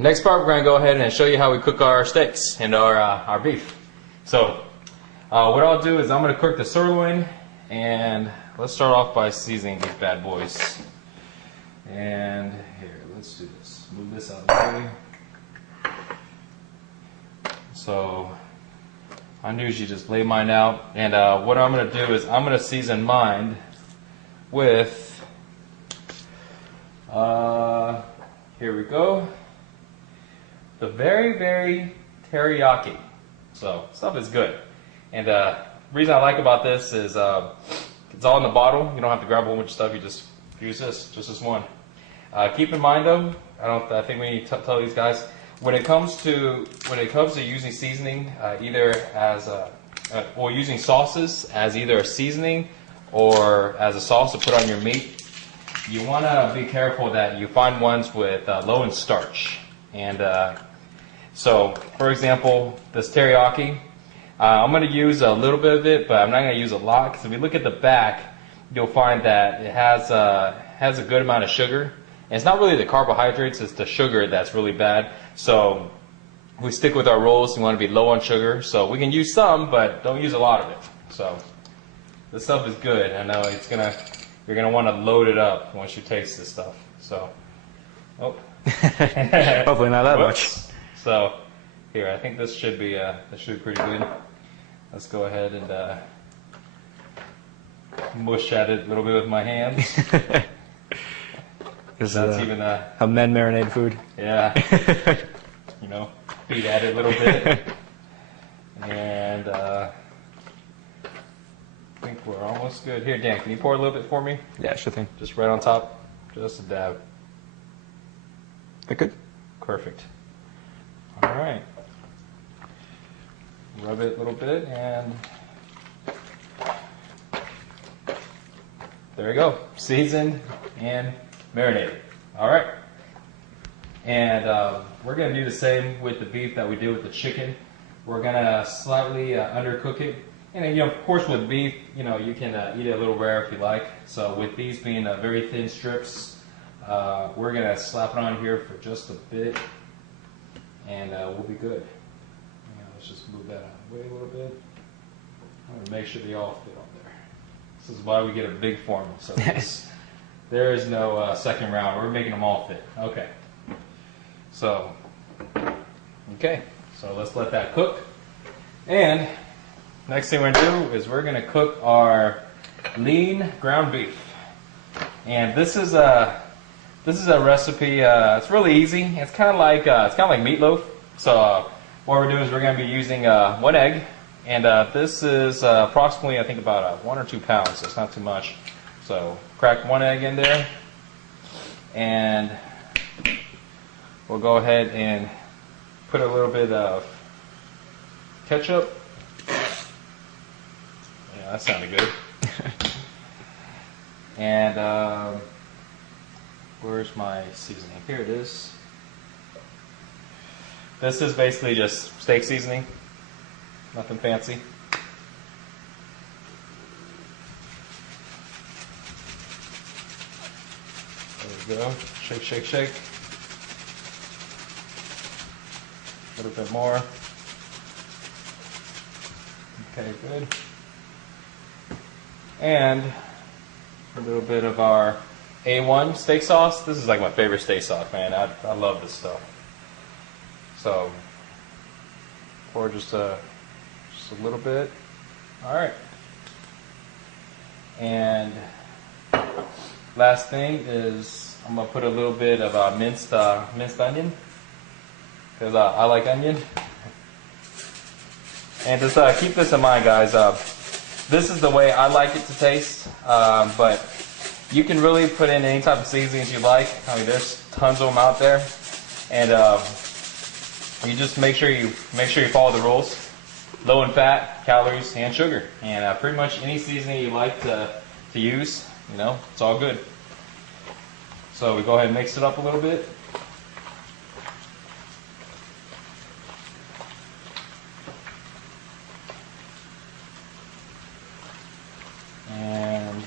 Next part, we're going to go ahead and show you how we cook our steaks and our beef. So, what I'll do is I'm going to cook the sirloin, and let's start off by seasoning these bad boys. And here, let's do this. Move this out of the way. So, I usually just lay mine out, and what I'm going to do is I'm going to season mine with, here we go. The very teriyaki. So stuff is good, and the reason I like about this is it's all in the bottle. You don't have to grab a whole bunch of stuff. You just use just this one. Keep in mind though, I think we need to tell these guys when it comes to using seasoning, either as or using sauces as either a seasoning or as a sauce to put on your meat. You want to be careful that you find ones with low in starch. And so, for example, this teriyaki, I'm going to use a little bit of it, but I'm not going to use a lot, because if you look at the back, you'll find that it has a good amount of sugar. And it's not really the carbohydrates, it's the sugar that's really bad. So if we stick with our rolls, we want to be low on sugar. So we can use some, but don't use a lot of it. So this stuff is good. I know you're going to want to load it up once you taste this stuff. So, oh. Hopefully not that much. So, here, I think this should be pretty good. Let's go ahead and mush at it a little bit with my hands. That's even a men marinade food. Yeah. You know, beat at it a little bit. And I think we're almost good. Here, Dan, can you pour a little bit for me? Yeah, sure thing. Just right on top. Just a dab. That good? Perfect. All right. Rub it a little bit, and there you go. Seasoned and marinated. All right. And we're going to do the same with the beef that we did with the chicken. We're going to slightly undercook it. And of course, with beef, you can eat it a little rare if you like. So with these being very thin strips, we're going to slap it on here for just a bit, and we'll be good. Let's just move that out of the way a little bit. I'm going to make sure they all fit on there. This is why we get a big form. So there is no second round. We're making them all fit. Okay. So let's let that cook. And next thing we're going to do is we're going to cook our lean ground beef. And this is a recipe. It's really easy. It's kind of like meatloaf. So what we're doing is we're going to be using 1 egg, and this is approximately, I think, about 1 or 2 pounds. So it's not too much. So crack 1 egg in there, and we'll go ahead and put a little bit of ketchup. Yeah, that sounded good. And where's my seasoning? Here it is. This is basically just steak seasoning. Nothing fancy. There we go. Shake, shake, shake. A little bit more. Okay, good. And a little bit of our A1 steak sauce. This is like my favorite steak sauce, man. I love this stuff. So pour just a little bit. All right. And last thing is I'm gonna put a little bit of minced onion, because I like onion. And just keep this in mind, guys. This is the way I like it to taste, but you can really put in any type of seasonings you like. I mean, there's tons of them out there, and you just make sure you follow the rules. Low in fat, calories, and sugar, and pretty much any seasoning you like to use, it's all good. So we go ahead and mix it up a little bit. And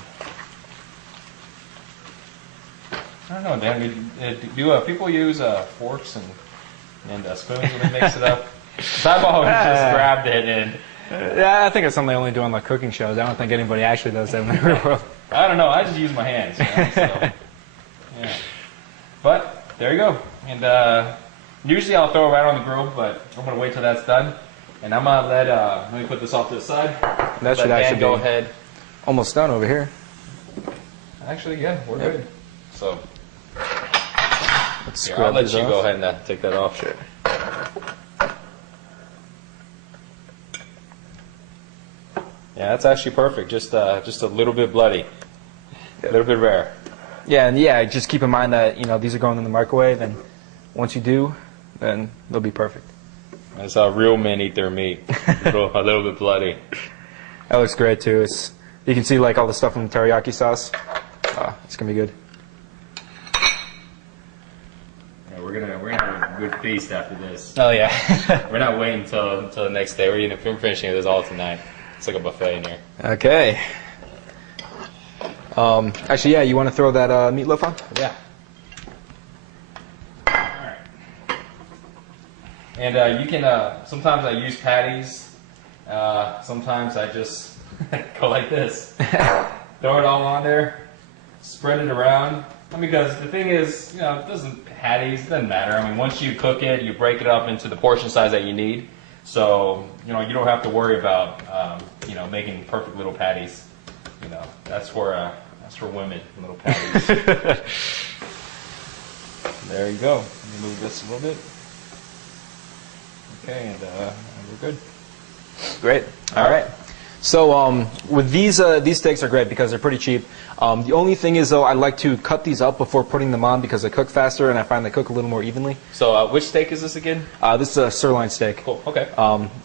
I don't know, Dan, do people use forks and and spoons when they mix it up. So I've always just grabbed it and. Yeah, I think it's something they only do on like cooking shows. I don't think anybody actually does that in the real world. I don't know. I just use my hands. You know, so, yeah. But there you go. And usually I'll throw it right on the grill, but I'm gonna wait till that's done. And I'm gonna let me put this off to the side. That should actually go be ahead. almost done over here. Actually, yeah, we're good. So Let's here, scrub I'll let these you off. go ahead and take that off. Sure. Yeah, that's actually perfect. Just a little bit bloody, a little bit rare. Yeah, and yeah, just keep in mind that these are going in the microwave, and once you do, then they'll be perfect. That's how real men eat their meat. A little bit bloody. That looks great too. You can see like all the stuff from the teriyaki sauce. It's gonna be good. Yeah, we're gonna have a good feast after this. Oh yeah. We're not waiting until the next day. We're finishing this all tonight. It's like a buffet in here. Okay. Actually, yeah, you want to throw that meatloaf on? Yeah. Alright. And you can, sometimes I use patties. Sometimes I just go like this. Throw it all on there. Spread it around. Because the thing is, it patties, it doesn't matter. I mean, once you cook it, you break it up into the portion size that you need. So, you don't have to worry about, making perfect little patties. That's for women, little patties. There you go. Let me move this a little bit. Okay, and we're good. Great. All right. So with these steaks are great because they're pretty cheap. The only thing is though, I like to cut these up before putting them on because they cook faster and I find they cook a little more evenly. So which steak is this again? This is a sirloin steak. Cool. Okay.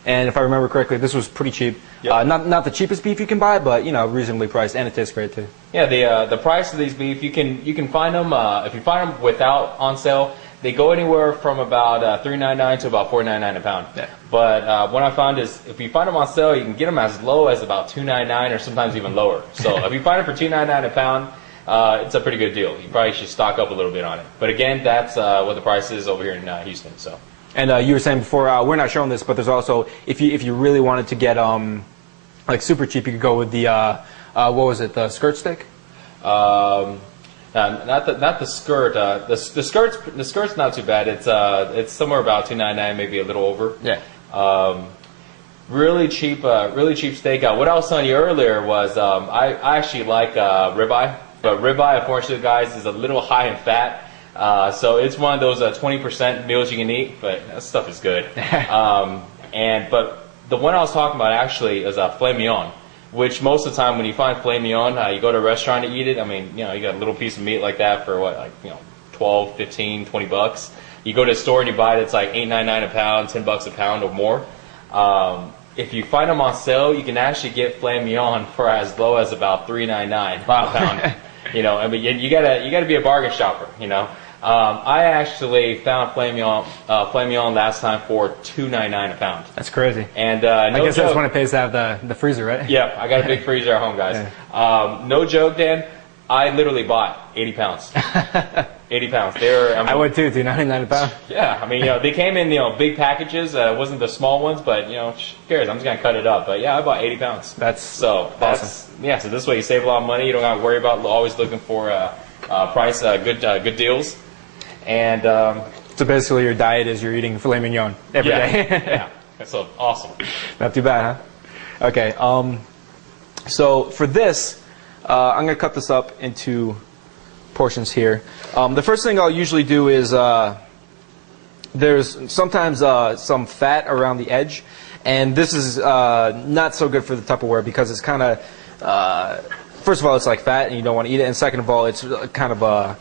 And if I remember correctly, this was pretty cheap. Yep. Not the cheapest beef you can buy, but reasonably priced, and it tastes great too. Yeah, the price of these beef, you can find them if you find them without on sale. They go anywhere from about $3.99 to about $4.99 a pound. Yeah. But what I found is if you find them on sale, you can get them as low as about $2.99 or sometimes even lower. So if you find them for $2.99 a pound, it's a pretty good deal. You probably should stock up a little bit on it. But again, that's what the price is over here in Houston. So. And you were saying before, we're not showing this, but there's also if you really wanted to get like super cheap, you could go with the what was it, the skirt steak? Not the skirt. The skirt's not too bad. It's somewhere about $2.99, maybe a little over. Yeah. Really cheap steak. What I was telling you earlier was I actually like ribeye, but ribeye, unfortunately, guys, is a little high in fat. So it's one of those 20% meals you can eat, but that stuff is good. But the one I was talking about actually is filet mignon. Which most of the time when you find filet mignon, you go to a restaurant to eat it. I mean, you got a little piece of meat like that for what, like, 12, 15, 20 bucks. You go to a store and you buy it, it's like $8.99 a pound, $10 a pound or more. If you find them on sale, you can actually get filet mignon for as low as about $3.99 a pound. I mean, you gotta be a bargain shopper. I actually found filet mignon last time for $2.99 a pound. That's crazy. And I guess that's when it pays to have the freezer, right? Yeah, I got a big freezer at home, guys. Yeah. No joke, Dan. I literally bought 80 pounds. 80 pounds. I would too, $2.99 a pound. Yeah, I mean, they came in, big packages. It wasn't the small ones, but who cares? I'm just gonna cut it up. But yeah, I bought 80 pounds. That's awesome. Yeah. So this way you save a lot of money. You don't got to worry about always looking for price, good deals. And so basically, your diet is you're eating filet mignon every day. Yeah. So awesome. Not too bad, huh? Okay. So for this, I'm going to cut this up into portions here. The first thing I'll usually do is there's sometimes some fat around the edge, and this is not so good for the Tupperware because it's kind of first of all, it's like fat and you don't want to eat it, and second of all, it's kind of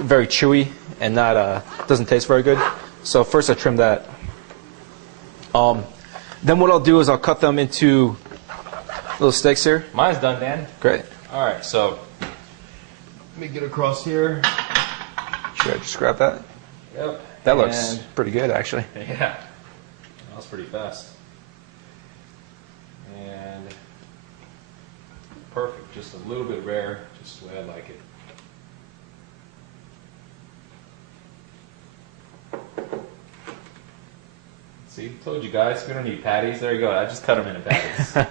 very chewy and doesn't taste very good. So first I trim that. Then what I'll do is I'll cut them into little steaks here. Mine's done, Dan. Great. All right, so let me get across here. Should I just grab that? Yep. That looks pretty good, actually. Yeah. That was pretty fast. And perfect. Just a little bit rare, just the way I like it. See, told you guys, we don't need patties. There you go. I just cut them into patties. So,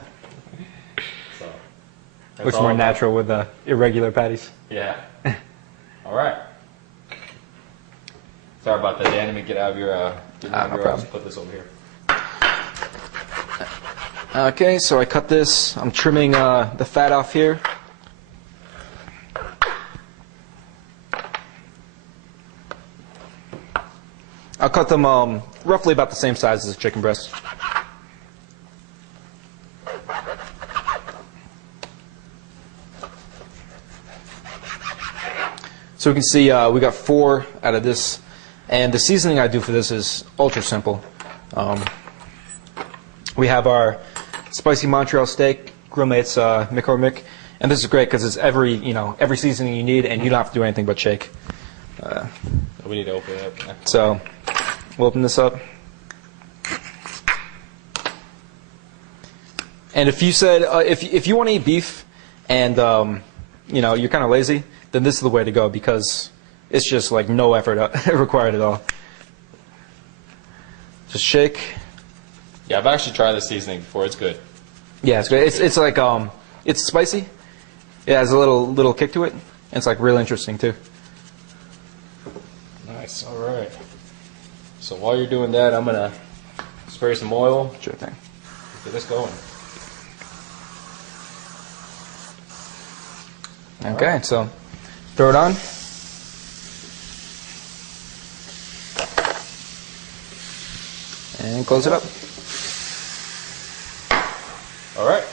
that's Looks all more about- natural with irregular patties. Yeah. All right. Sorry about that, Dan. Let me get out of your. Get out of no your. problem. Just put this over here. Okay, so I cut this. I'm trimming the fat off here. I'll cut them roughly about the same size as a chicken breast. So we can see we got 4 out of this, and the seasoning I do for this is ultra simple. We have our spicy Montreal steak, Grillmates McCormick, and this is great because it's every seasoning you need, and you don't have to do anything but shake. We need to open it up. So we'll open this up. And if you said if you want to eat beef and you're kind of lazy, then this is the way to go because it's just like no effort required at all. Just shake. Yeah, I've actually tried this seasoning before. It's good. Yeah, it's great. It's like it's spicy. It has a little kick to it. And it's like real interesting too. Nice. All right. So while you're doing that, I'm gonna spray some oil. Sure thing. Get this going. Okay, so throw it on. And close it up. All right.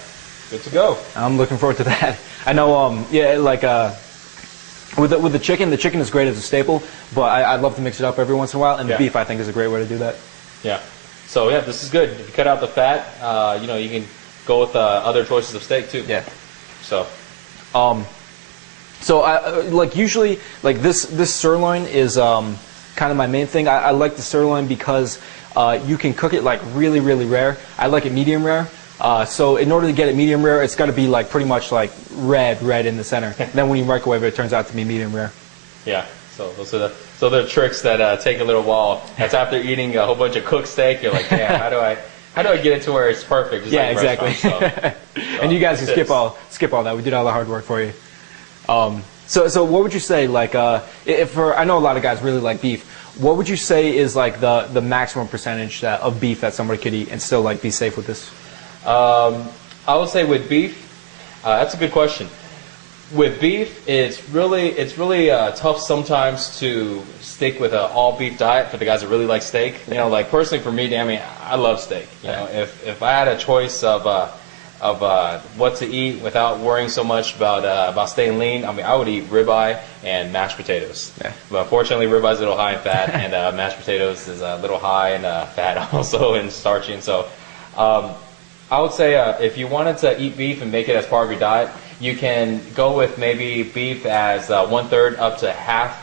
Good to go. I'm looking forward to that. I know, yeah, like with the chicken is great as a staple, but I'd love to mix it up every once in a while, and the beef I think is a great way to do that. Yeah. So yeah, this is good. If you cut out the fat, you can go with other choices of steak too. Yeah. So. So I like usually like this sirloin is kind of my main thing. I like the sirloin because you can cook it like really rare. I like it medium rare. So in order to get it medium rare, it's got to be like pretty much like red in the center. Then when you microwave it, it turns out to be medium rare. Yeah. So those are the tricks that take a little while. That's after eating a whole bunch of cooked steak. You're like, damn, how do I get it to where it's perfect? Just Yeah, like exactly. And you guys can skip all that. We did all the hard work for you. So what would you say, like, if I know a lot of guys really like beef, what would you say is like the maximum percentage of beef that somebody could eat and still like be safe with this? I would say with beef, that's a good question. With beef, it's really tough sometimes to stick with an all beef diet for the guys that really like steak. You know, like personally for me, I mean, I love steak. You know, if I had a choice of what to eat without worrying so much about staying lean, I mean, I would eat ribeye and mashed potatoes. Yeah. But unfortunately, ribeye is a little high in fat, and mashed potatoes is a little high in fat also and starchy. And so, I would say if you wanted to eat beef and make it as part of your diet, you can go with maybe beef as 1/3 up to half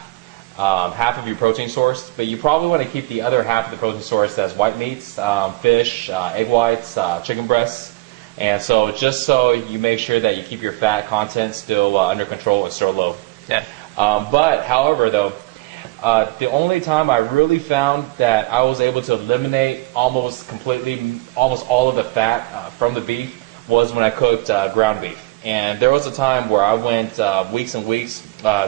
of your protein source. But you probably want to keep the other half of the protein source as white meats, fish, egg whites, chicken breasts. And so just so you make sure that you keep your fat content still under control and still low. Yeah. But however, though, the only time I really found that I was able to eliminate almost all of the fat from the beef was when I cooked ground beef. And there was a time where I went weeks and weeks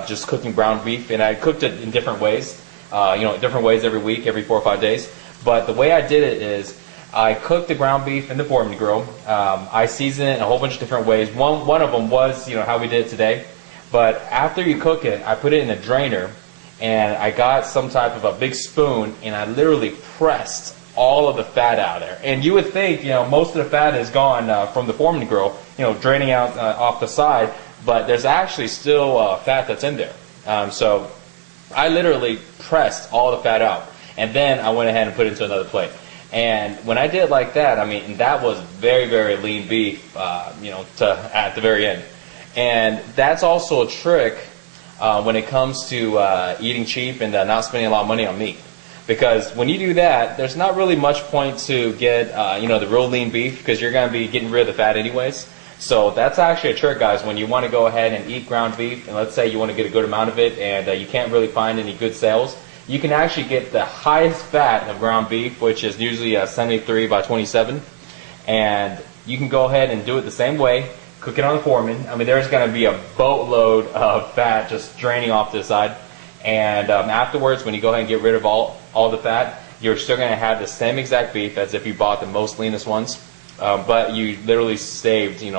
just cooking ground beef, and I cooked it in different ways, different ways every week, every 4 or 5 days. But the way I did it is I cooked the ground beef in the Foreman grill. I seasoned it in a whole bunch of different ways. One of them was, how we did it today. But after you cook it, I put it in a drainer, and I got some type of a big spoon, and I literally pressed all of the fat out of there. And you would think, most of the fat is gone from the Foreman grill, draining out off the side, but there's actually still fat that's in there. So I literally pressed all the fat out, and then I went ahead and put it into another plate. And when I did it like that, I mean, that was very lean beef, at the very end. And that's also a trick when it comes to eating cheap and not spending a lot of money on meat. Because when you do that, there's not really much point to get, the real lean beef because you're going to be getting rid of the fat anyways. So that's actually a trick, guys, when you want to go ahead and eat ground beef, and let's say you want to get a good amount of it and you can't really find any good sales. you can actually get the highest fat of ground beef, which is usually 73 by 27, and you can go ahead and do it the same way. Cook it on the Foreman. I mean, there's going to be a boatload of fat just draining off to the side, and afterwards, when you go ahead and get rid of all the fat, you're still going to have the same exact beef as if you bought the most leanest ones, but you literally saved, you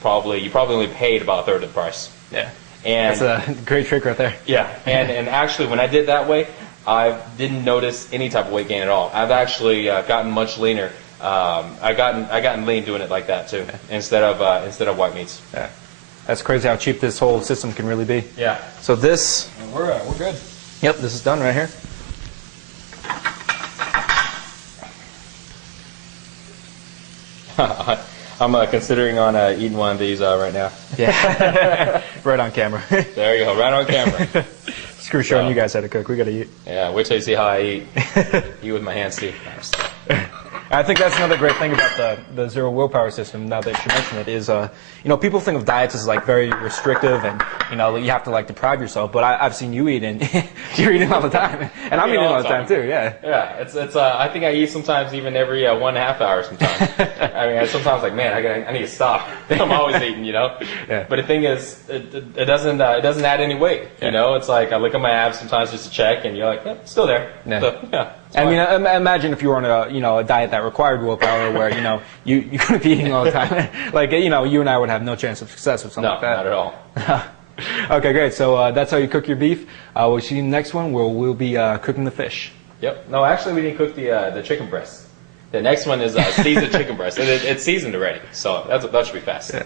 probably only paid about a third of the price. Yeah. And that's a great trick right there. Yeah, and actually, when I did that way, I didn't notice any type of weight gain at all. I've actually gotten much leaner. I gotten lean doing it like that too, instead of white meats. Yeah. That's crazy how cheap this whole system can really be. Yeah. So this, We're good. yep, this is done right here. I'm considering on eating one of these right now. Yeah. Right on camera. There you go, right on camera. Screw showing you guys how to cook. We gotta eat. Yeah, wait till you see how I eat. Eat with my hands too. I think that's another great thing about the zero willpower system. Now that you mention it, is people think of diets as like very restrictive, and you have to like deprive yourself. But I've seen you eat, and you're eating all the time, and I'm eating all the time too. Yeah. Yeah, it's. I think I eat sometimes even every 1.5 hours. Sometimes. I mean, sometimes like, man, I need to stop. I'm always eating, Yeah. But the thing is, it doesn't add any weight. It's like I look at my abs sometimes just to check, and you're like, yeah, it's still there. Yeah. So, yeah. I mean, imagine if you were on a diet that required willpower, where you couldn't be eating all the time. Like you and I would have no chance of success with something like that. Not at all. Okay, great. So that's how you cook your beef. We'll see you in the next one where we'll be cooking the fish. Yep. No, actually, we didn't cook the chicken breast. The next one is seasoned chicken breast. It's seasoned already, so that should be fast. Yeah.